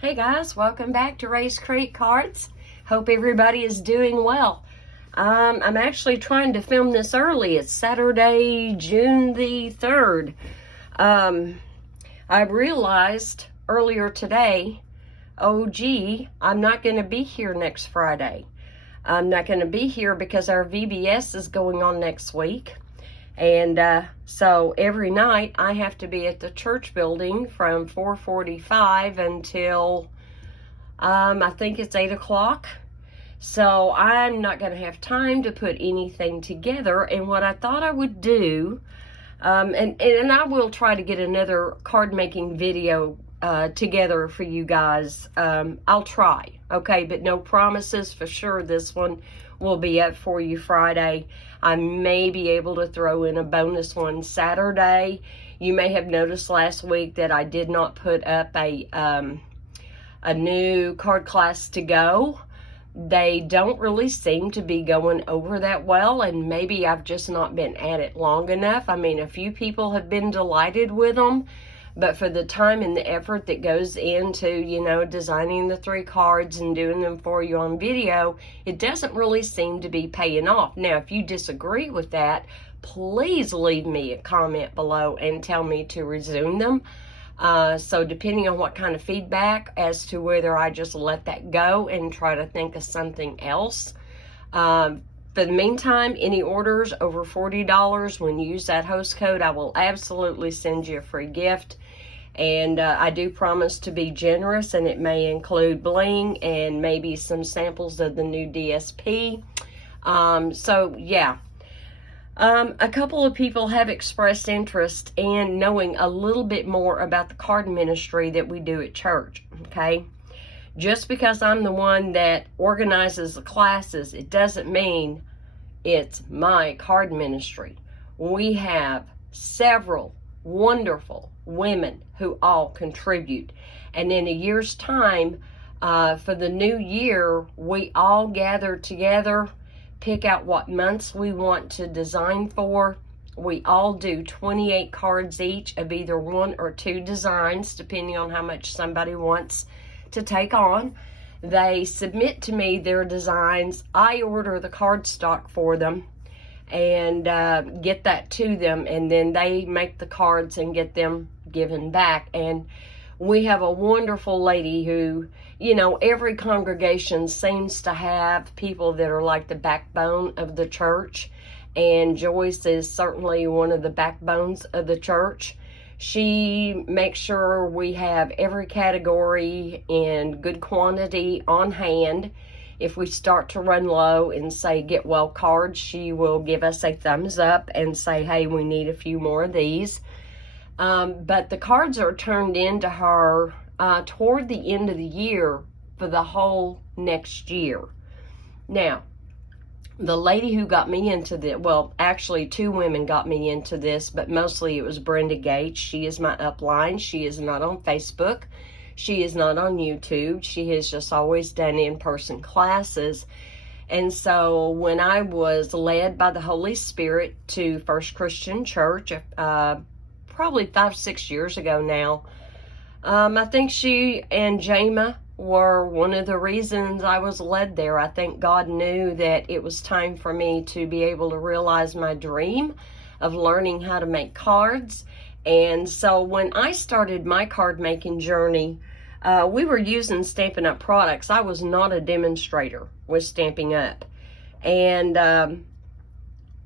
Hey guys, welcome back to Race Creek Cards. Hope everybody is doing well. I'm actually trying to film this early. It's Saturday, June the 3rd. I realized earlier today, oh gee, I'm not going to be here next Friday. I'm not going to be here because our VBS is going on next week. And so every night I have to be at the church building from 4:45 until I think it's 8 o'clock. So I'm not going to have time to put anything together. And what I thought I would do, and I will try to get another card making video together for you guys. I'll try, okay, but no promises for sure. This one will be up for you Friday. I may be able to throw in a bonus one Saturday. You may have noticed last week that I did not put up a new card class to go. They don't really seem to be going over that well, and maybe I've just not been at it long enough. I mean, a few people have been delighted with them, but for the time and the effort that goes into, you know, designing the 3 cards and doing them for you on video, it doesn't really seem to be paying off. Now, if you disagree with that, please leave me a comment below and tell me to resume them. So depending on what kind of feedback as to whether I just let that go and try to think of something else. For the meantime, any orders over $40, when you use that host code, I will absolutely send you a free gift. And I do promise to be generous, and it may include bling and maybe some samples of the new DSP. So yeah. A couple of people have expressed interest in knowing a little bit more about the card ministry that we do at church, okay? Just because I'm the one that organizes the classes, it doesn't mean it's my card ministry. We have several wonderful women who all contribute. And in a year's time, for the new year, we all gather together, pick out what months we want to design for. We all do 28 cards each of either 1 or 2 designs, depending on how much somebody wants to take on. They submit to me their designs. I order the cardstock for them and get that to them, and then they make the cards and get them given back. And we have a wonderful lady who, you know, every congregation seems to have people that are like the backbone of the church, and Joyce is certainly one of the backbones of the church. She makes sure we have every category in good quantity on hand. If we start to run low and say get well cards, she will give us a thumbs up and say, hey, we need a few more of these. But the cards are turned into her toward the end of the year for the whole next year. Now, the lady who got me into this, well, actually 2 women got me into this, but mostly it was Brenda Gates. She is my upline. She is not on Facebook. She is not on YouTube. She has just always done in-person classes. And so when I was led by the Holy Spirit to First Christian Church, probably 5-6 years ago now, I think she and Jama were one of the reasons I was led there. I think God knew that it was time for me to be able to realize my dream of learning how to make cards. And so when I started my card making journey, we were using Stampin' Up! Products. I was not a demonstrator with Stampin' Up! And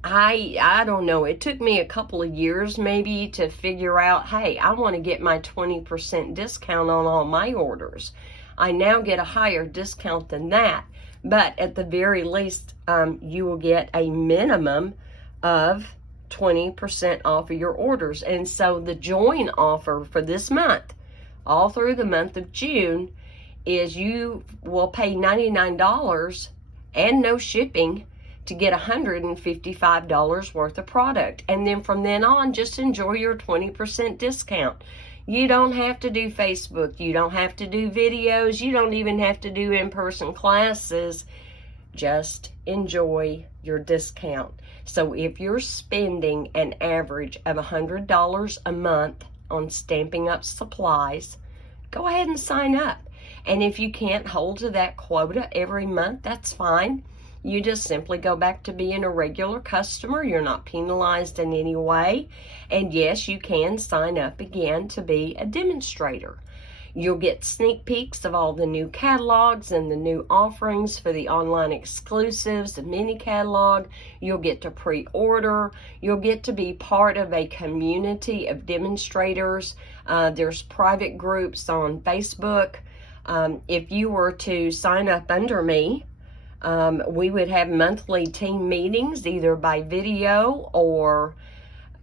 I don't know, it took me a couple of years maybe to figure out, hey, I want to get my 20% discount on all my orders. I now get a higher discount than that, but at the very least, you will get a minimum of 20% off of your orders. And so the join offer for this month, all through the month of June, is you will pay $99 and no shipping to get $155 worth of product. And then from then on, just enjoy your 20% discount. You don't have to do Facebook. You don't have to do videos. You don't even have to do in-person classes. Just enjoy your discount. So if you're spending an average of $100 a month on Stampin' Up! Supplies, go ahead and sign up. And if you can't hold to that quota every month, that's fine. You just simply go back to being a regular customer. You're not penalized in any way. And yes, you can sign up again to be a demonstrator. You'll get sneak peeks of all the new catalogs and the new offerings for the online exclusives, the mini catalog. You'll get to pre-order. You'll get to be part of a community of demonstrators. There's private groups on Facebook. If you were to sign up under me, we would have monthly team meetings, either by video or,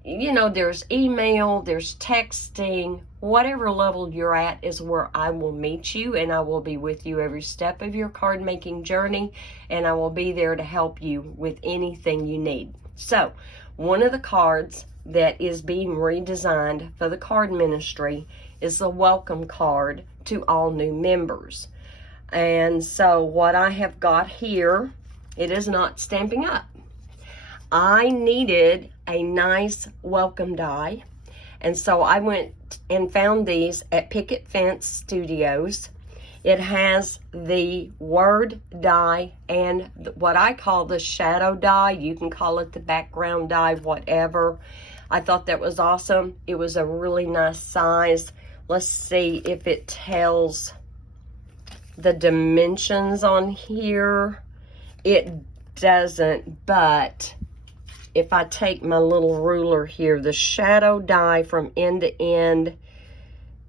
there's email, there's texting. Whatever level you're at is where I will meet you, and I will be with you every step of your card making journey, and I will be there to help you with anything you need. So, one of the cards that is being redesigned for the card ministry is the welcome card to all new members. And so what I have got here, it is not Stampin' Up. I needed a nice welcome die, and so I went and found these at Picket Fence Studios. It has the word die and what I call the shadow die. You can call it the background die, whatever. I thought that was awesome. It was a really nice size. Let's see if it tells the dimensions on here. It doesn't, but if I take my little ruler here, the shadow die from end to end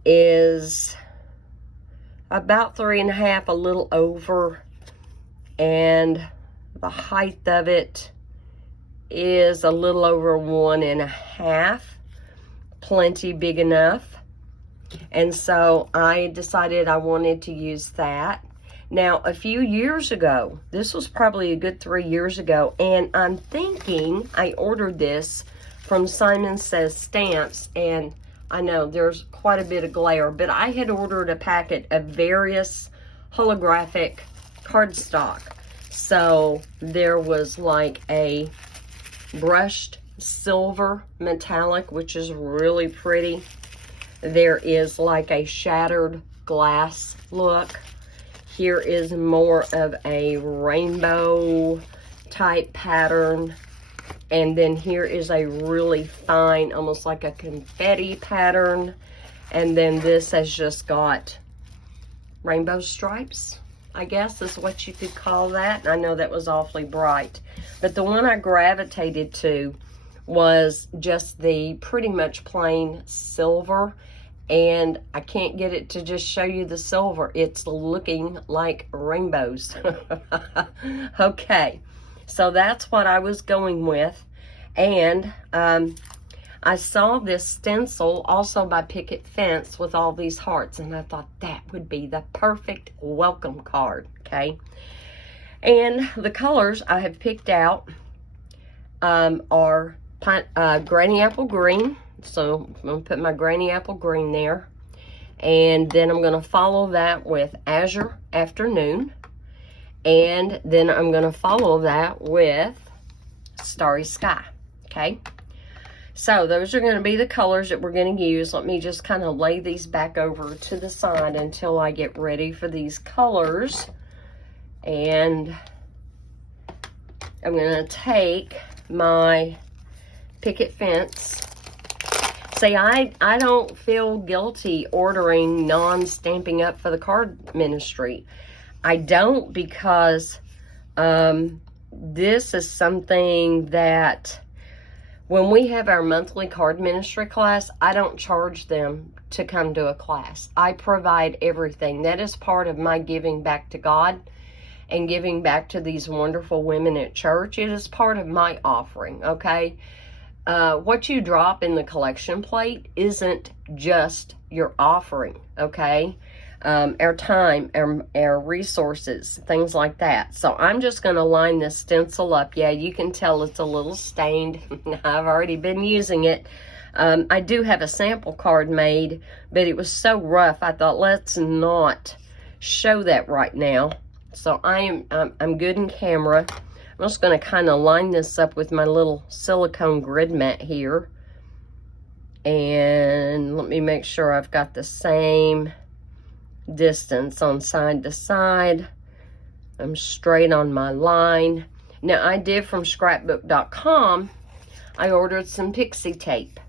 is about 3.5, a little over, and the height of it is a little over 1.5, plenty big enough. And so I decided I wanted to use that. Now, a few years ago, this was probably a good 3 years ago, and I'm thinking I ordered this from Simon Says Stamps, and I know there's quite a bit of glare, but I had ordered a packet of various holographic cardstock. So there was like a brushed silver metallic, which is really pretty. There is like a shattered glass look. Here is more of a rainbow type pattern. And then here is a really fine, almost like a confetti pattern. And then this has just got rainbow stripes, I guess is what you could call that. I know that was awfully bright. But the one I gravitated to was just the pretty much plain silver. And I can't get it to just show you the silver. It's looking like rainbows. Okay, so that's what I was going with. And I saw this stencil also by Picket Fence with all these hearts. And I thought that would be the perfect welcome card, okay? And the colors I have picked out are Granny Apple Green. So I'm going to put my Granny Apple Green there. And then I'm going to follow that with Azure Afternoon. And then I'm going to follow that with Starry Sky. Okay. So those are going to be the colors that we're going to use. Let me just kind of lay these back over to the side until I get ready for these colors. And I'm going to take my Picket Fence. See, I don't feel guilty ordering non-Stampin' Up for the card ministry. I don't, because this is something that when we have our monthly card ministry class, I don't charge them to come to a class. I provide everything. That is part of my giving back to God and giving back to these wonderful women at church. It is part of my offering, okay? What you drop in the collection plate isn't just your offering, okay? Our time, our resources, things like that. So I'm just going to line this stencil up. Yeah, you can tell it's a little stained. I've already been using it. I do have a sample card made, but it was so rough, I thought, let's not show that right now. So I'm good in camera. I'm just going to kind of line this up with my little silicone grid mat here. And let me make sure I've got the same distance on side to side. I'm straight on my line. Now, I did from scrapbook.com, I ordered some pixie tape.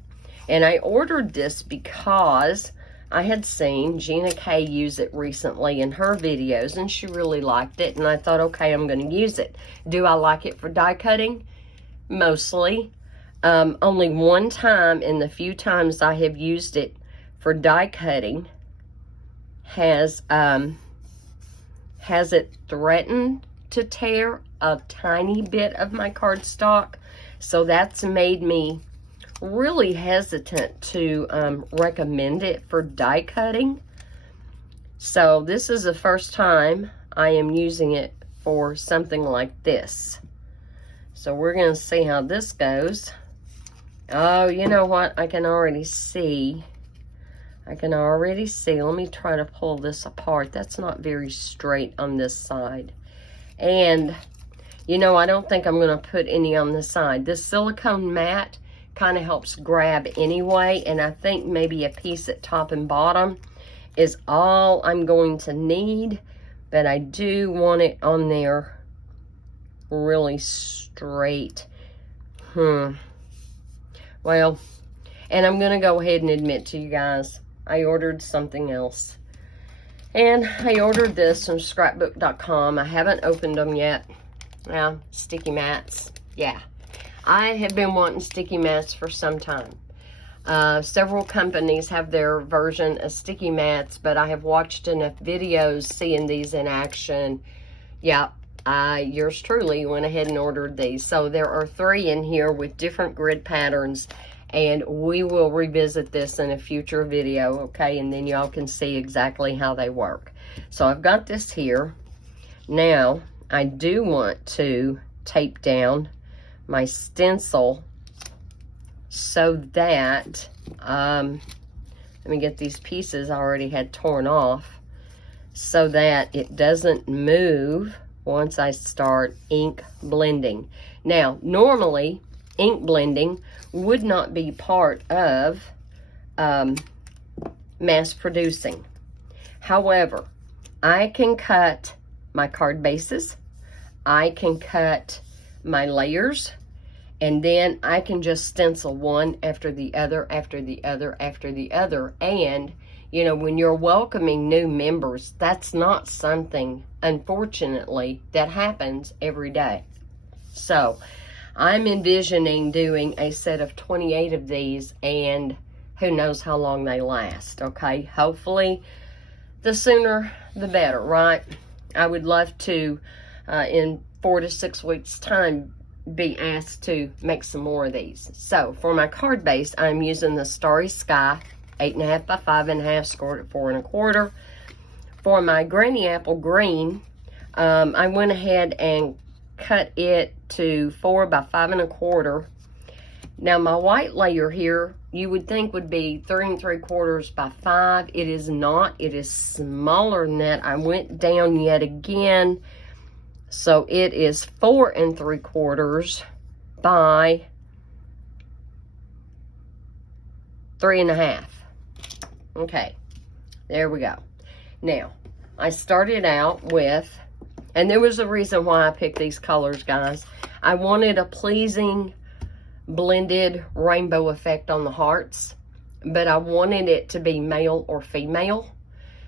And I ordered this because I had seen Gina K use it recently in her videos, and she really liked it. And I thought, okay, I'm going to use it. Do I like it for die cutting? Mostly. Only one time in the few times I have used it for die cutting has it threatened to tear a tiny bit of my cardstock. So that's made me really hesitant to recommend it for die cutting. So this is the first time I am using it for something like this. So we're going to see how this goes. Oh, you know what? I can already see. Let me try to pull this apart. That's not very straight on this side. And, you know, I don't think I'm going to put any on the side. This silicone mat kind of helps grab anyway, and I think maybe a piece at top and bottom is all I'm going to need, but I do want it on there really straight. Well, and I'm going to go ahead and admit to you guys, I ordered something else. And I ordered this from scrapbook.com. I haven't opened them yet. Well, sticky mats. Yeah. I have been wanting sticky mats for some time. Several companies have their version of sticky mats, but I have watched enough videos seeing these in action. Yeah, yours truly went ahead and ordered these. So there are 3 in here with different grid patterns, and we will revisit this in a future video, okay? And then y'all can see exactly how they work. So I've got this here. Now, I do want to tape down my stencil so that, let me get these pieces I already had torn off, so that it doesn't move once I start ink blending. Now, normally, ink blending would not be part of mass producing. However, I can cut my card bases, I can cut my layers, and then I can just stencil one after the other, after the other, after the other. And, you know, when you're welcoming new members, that's not something, unfortunately, that happens every day. So, I'm envisioning doing a set of 28 of these, and who knows how long they last, okay? Hopefully, the sooner the better, right? I would love to, in 4 to 6 weeks' time, be asked to make some more of these. So, for my card base, I'm using the Starry Sky 8.5 by 5.5, scored at 4 1/4. For my Granny Apple Green, I went ahead and cut it to 4 by 5 1/4. Now, my white layer here, you would think would be 3 3/4 by 5. It is not. It is smaller than that. I went down yet again. So it is 4 3/4 by 3 1/2. Okay, there we go. Now, I started out with, and there was a reason why I picked these colors, guys. I wanted a pleasing blended rainbow effect on the hearts, but I wanted it to be male or female.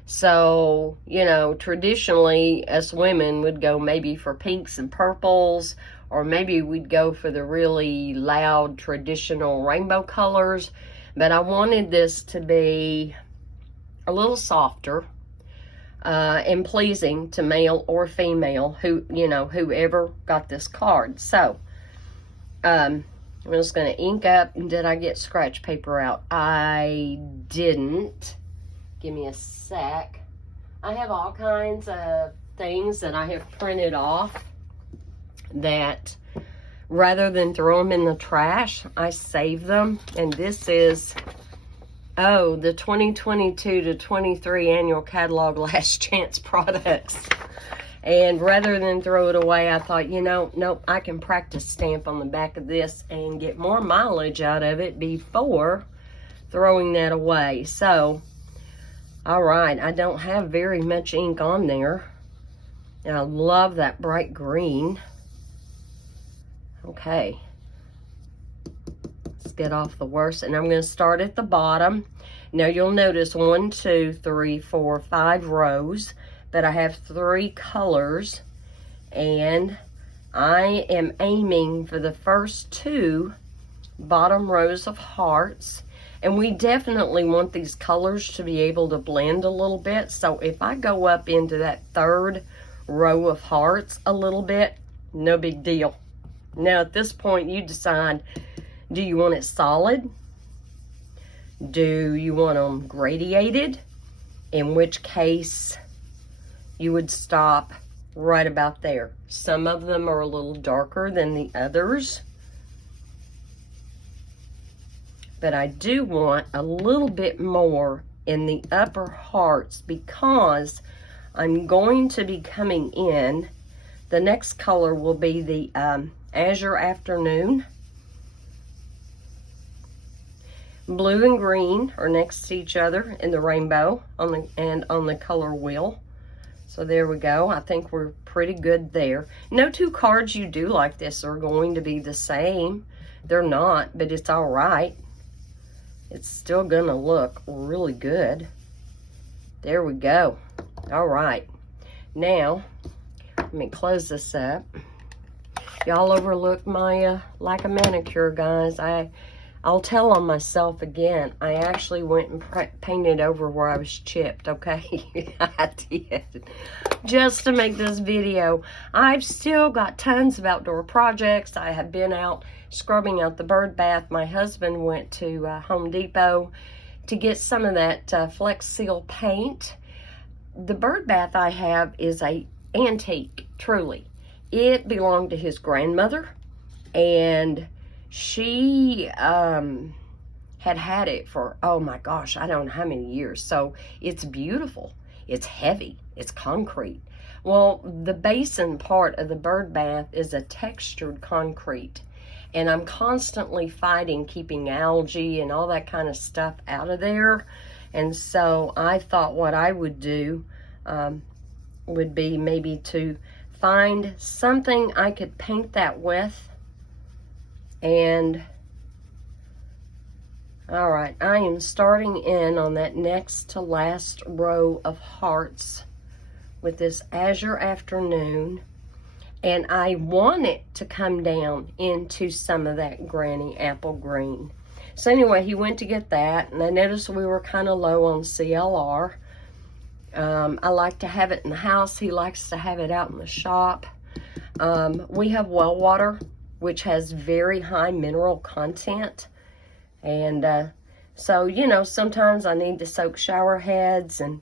So, you know, traditionally, us women would go maybe for pinks and purples, or maybe we'd go for the really loud, traditional rainbow colors. But I wanted this to be a little softer and pleasing to male or female, whoever got this card. So, I'm just going to ink up. And did I get scratch paper out? I didn't. Give me a sec. I have all kinds of things that I have printed off that, rather than throw them in the trash, I save them. And this is, the 2022 to 23 annual catalog last chance products. And rather than throw it away, I thought, nope, I can practice stamp on the back of this and get more mileage out of it before throwing that away. So, All right, I don't have very much ink on there. And I love that bright green. Okay. Let's get off the worst. And I'm going to start at the bottom. Now you'll notice 1, 2, 3, 4, 5 rows. But I have 3 colors. And I am aiming for the first 2 bottom rows of hearts. And we definitely want these colors to be able to blend a little bit. So if I go up into that 3rd row of hearts a little bit, no big deal. Now at this point you decide, do you want it solid? Do you want them gradiated? In which case you would stop right about there. Some of them are a little darker than the others. But I do want a little bit more in the upper hearts because I'm going to be coming in. The next color will be the Azure Afternoon. Blue and green are next to each other in the rainbow on the color wheel. So there we go. I think we're pretty good there. No 2 cards you do like this are going to be the same. They're not, but it's all right. It's still gonna look really good. There we go. All right. Now, let me close this up. Y'all overlooked my lack of manicure, guys. I'll tell on myself again. I actually went and painted over where I was chipped, okay? I did. Just to make this video. I've still got tons of outdoor projects. I have been out scrubbing out the bird bath. My husband went to Home Depot to get some of that Flex Seal paint. The bird bath I have is a antique, truly. It belonged to his grandmother, and she had it for, oh my gosh, I don't know how many years. So it's beautiful. It's heavy. It's concrete. Well, the basin part of the bird bath is a textured concrete. And I'm constantly fighting keeping algae and all that kind of stuff out of there. And so I thought what I would do would be maybe to find something I could paint that with. And all right, I am starting in on that next to last row of hearts with this Azure Afternoon. And I want it to come down into some of that Granny Apple Green. So anyway, he went to get that, and I noticed we were kind of low on CLR. I like to have it in the house. He likes to have it out in the shop. We have well water, which has very high mineral content. And so, you know, sometimes I need to soak shower heads and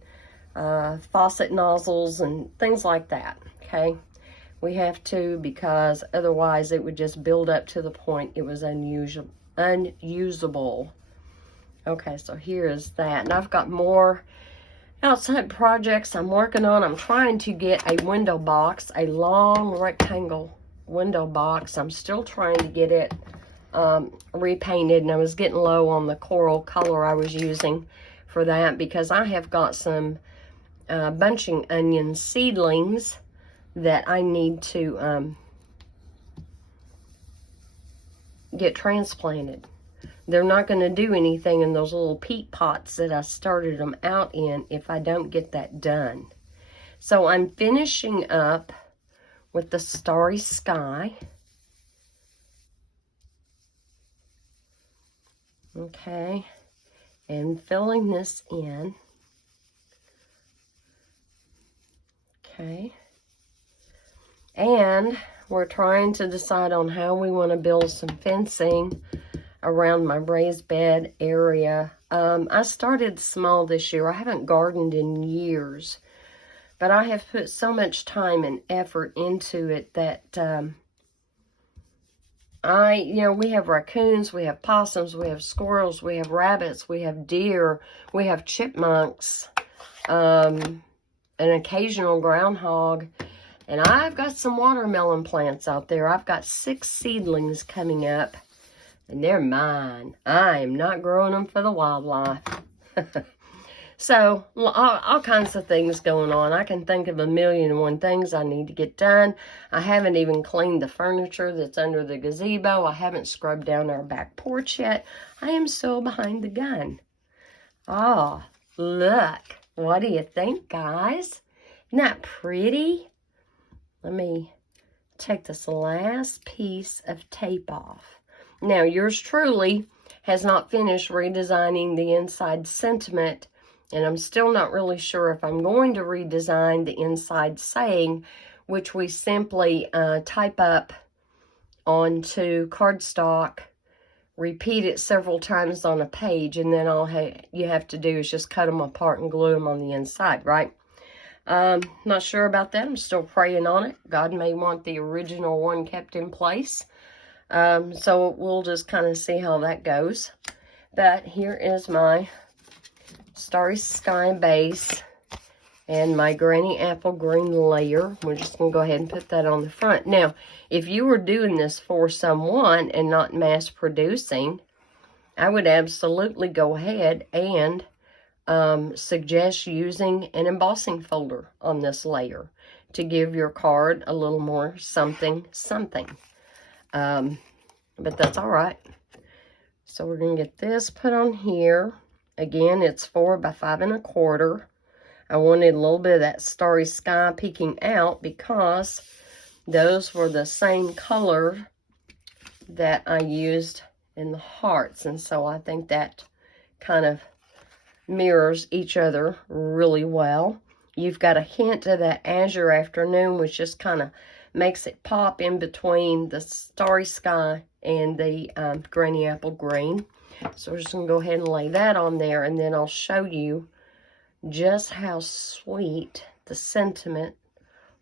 faucet nozzles and things like that, okay? We have to, because otherwise it would just build up to the point it was unusable. Okay, so here is that. And I've got more outside projects I'm working on. I'm trying to get a window box, a long rectangle window box. I'm still trying to get it repainted, and I was getting low on the coral color I was using for that because I have got some bunching onion seedlings that I need to get transplanted. They're not going to do anything in those little peat pots that I started them out in if I don't get that done. So I'm finishing up with the Starry Sky. Okay, and filling this in. Okay. And we're trying to decide on how we want to build some fencing around my raised bed area. I started small this year. I haven't gardened in years, but I have put so much time and effort into it that we have raccoons, we have possums, we have squirrels, we have rabbits, we have deer, we have chipmunks, an occasional groundhog. And I've got some watermelon plants out there. I've got 6 seedlings coming up, and they're mine. I am not growing them for the wildlife. So, all kinds of things going on. I can think of 1,000,001 things I need to get done. I haven't even cleaned the furniture that's under the gazebo. I haven't scrubbed down our back porch yet. I am so behind the gun. Oh, look. What do you think, guys? Isn't that pretty? Let me take this last piece of tape off. Now, yours truly has not finished redesigning the inside sentiment, and I'm still not really sure if I'm going to redesign the inside saying, which we simply type up onto cardstock, repeat it several times on a page, and then all you have to do is just cut them apart and glue them on the inside, right? Not sure about that. I'm still praying on it. God may want the original one kept in place. So we'll just kind of see how that goes. But here is my Starry Sky base and my Granny Apple Green layer. We're just going to go ahead and put that on the front. Now, if you were doing this for someone and not mass producing, I would absolutely go ahead and suggest using an embossing folder on this layer to give your card a little more something. But that's all right. So we're going to get this put on here. Again, it's 4 by 5 1/4. I wanted a little bit of that Starry Sky peeking out because those were the same color that I used in the hearts. And so I think that kind of mirrors each other really well. You've got a hint of that Azure Afternoon, which just kind of makes it pop in between the Starry Sky and the Granny Apple Green. So we're just going to go ahead and lay that on there, and then I'll show you just how sweet the sentiment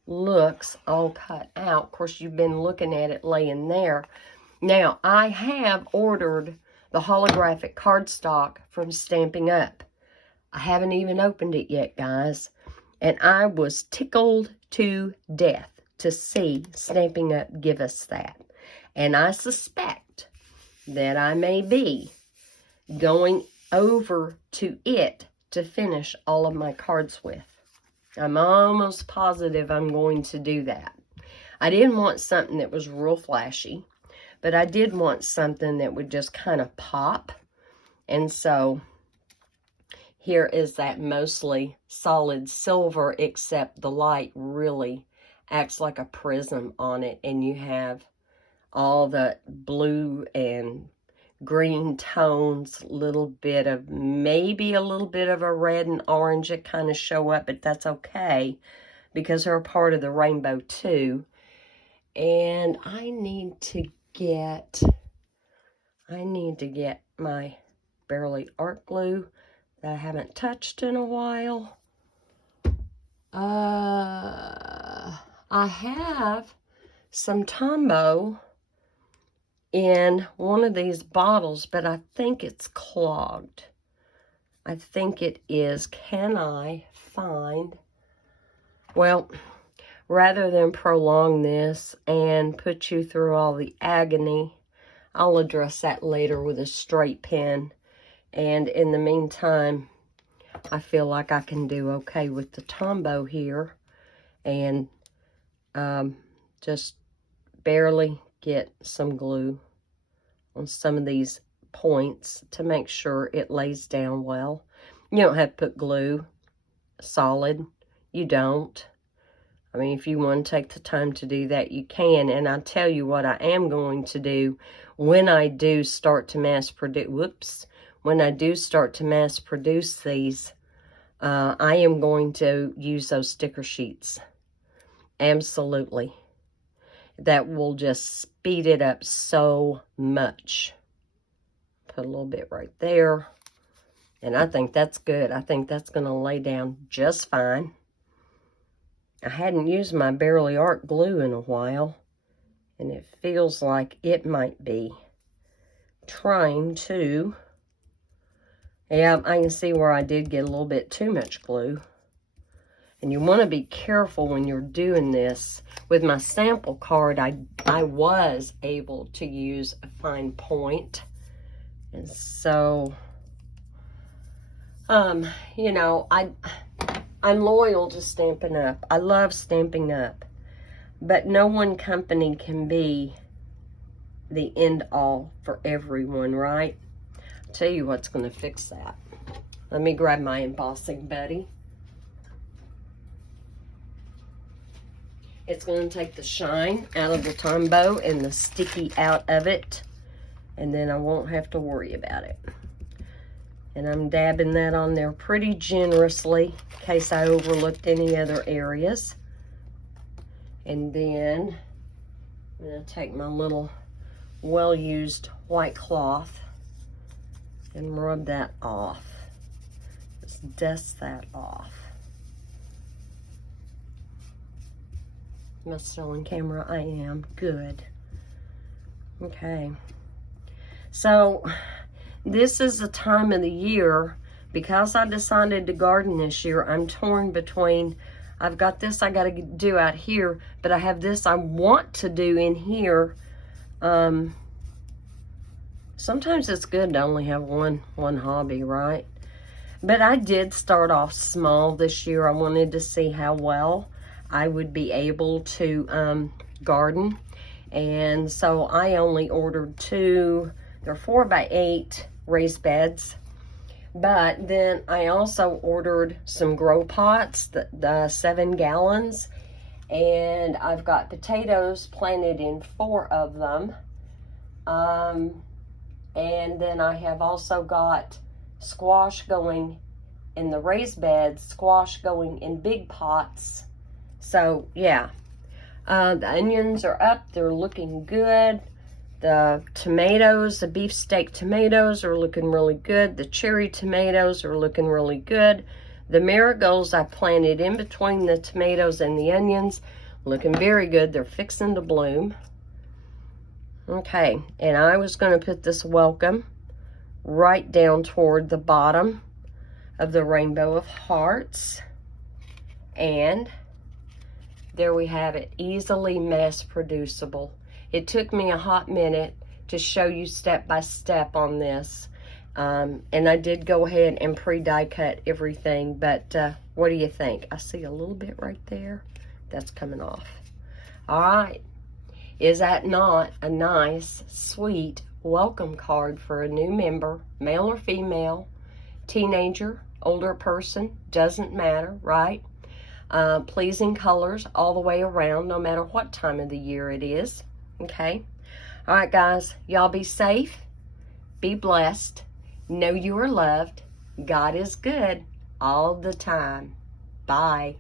looks all cut out. Of course, you've been looking at it laying there. Now, I have ordered the holographic cardstock from Stampin' Up. I haven't even opened it yet, guys. And I was tickled to death to see Stampin' Up give us that. And I suspect that I may be going over to it to finish all of my cards with. I'm almost positive I'm going to do that. I didn't want something that was real flashy, but I did want something that would just kind of pop. And so here is that mostly solid silver, except the light really acts like a prism on it, and you have all the blue and green tones, maybe a little bit of a red and orange that kind of show up, but that's okay because they're a part of the rainbow too. And I need to get my Bearly Art Glue that I haven't touched in a while. I have some Tombow in one of these bottles, but I think it's clogged. I think it is. Can I find... Well, rather than prolong this and put you through all the agony, I'll address that later with a straight pen. And in the meantime, I feel like I can do okay with the Tombow here. And just barely get some glue on some of these points to make sure it lays down well. You don't have to put glue solid. You don't. I mean, if you want to take the time to do that, you can. And I tell you what I am going to do when I do start to mass produce. When I do start to mass produce these, I am going to use those sticker sheets. Absolutely. That will just speed it up so much. Put a little bit right there. And I think that's good. I think that's going to lay down just fine. I hadn't used my Bearly Art glue in a while, and it feels like it might be trying to... Yeah, I can see where I did get a little bit too much glue. And you want to be careful when you're doing this. With my sample card, I was able to use a fine point. And so, You know, I'm loyal to Stampin' Up. I love Stampin' Up. But no one company can be the end all for everyone, right? I'll tell you what's going to fix that. Let me grab my embossing buddy. It's going to take the shine out of the Tombow and the sticky out of it. And then I won't have to worry about it. And I'm dabbing that on there pretty generously in case I overlooked any other areas. And then I'm going to take my little well-used white cloth and rub that off. Just dust that off. Am I still on camera? I am. Good. Okay. So, this is the time of the year, because I decided to garden this year, I'm torn between, I've got this I got to do out here, but I have this I want to do in here. Sometimes it's good to only have one hobby, right? But I did start off small this year. I wanted to see how well I would be able to garden. And so I only ordered 2, they're 4x8 raised beds. But then I also ordered some grow pots, the 7 gallons. And I've got potatoes planted in 4 of them. And then I have also got squash going in the raised beds, squash going in big pots. So, yeah. The onions are up. They're looking good. The tomatoes, the beefsteak tomatoes are looking really good. The cherry tomatoes are looking really good. The marigolds I planted in between the tomatoes and the onions, looking very good. They're fixing to bloom. Okay, and I was going to put this welcome right down toward the bottom of the rainbow of hearts. And there we have it, easily mass producible. It took me a hot minute to show you step by step on this. And I did go ahead and pre-die cut everything, but what do you think? I see a little bit right there. That's coming off. All right. Is that not a nice, sweet welcome card for a new member, male or female, teenager, older person, doesn't matter, right? Pleasing colors all the way around, no matter what time of the year it is, okay? All right, guys, y'all be safe, be blessed, know you are loved, God is good all the time. Bye.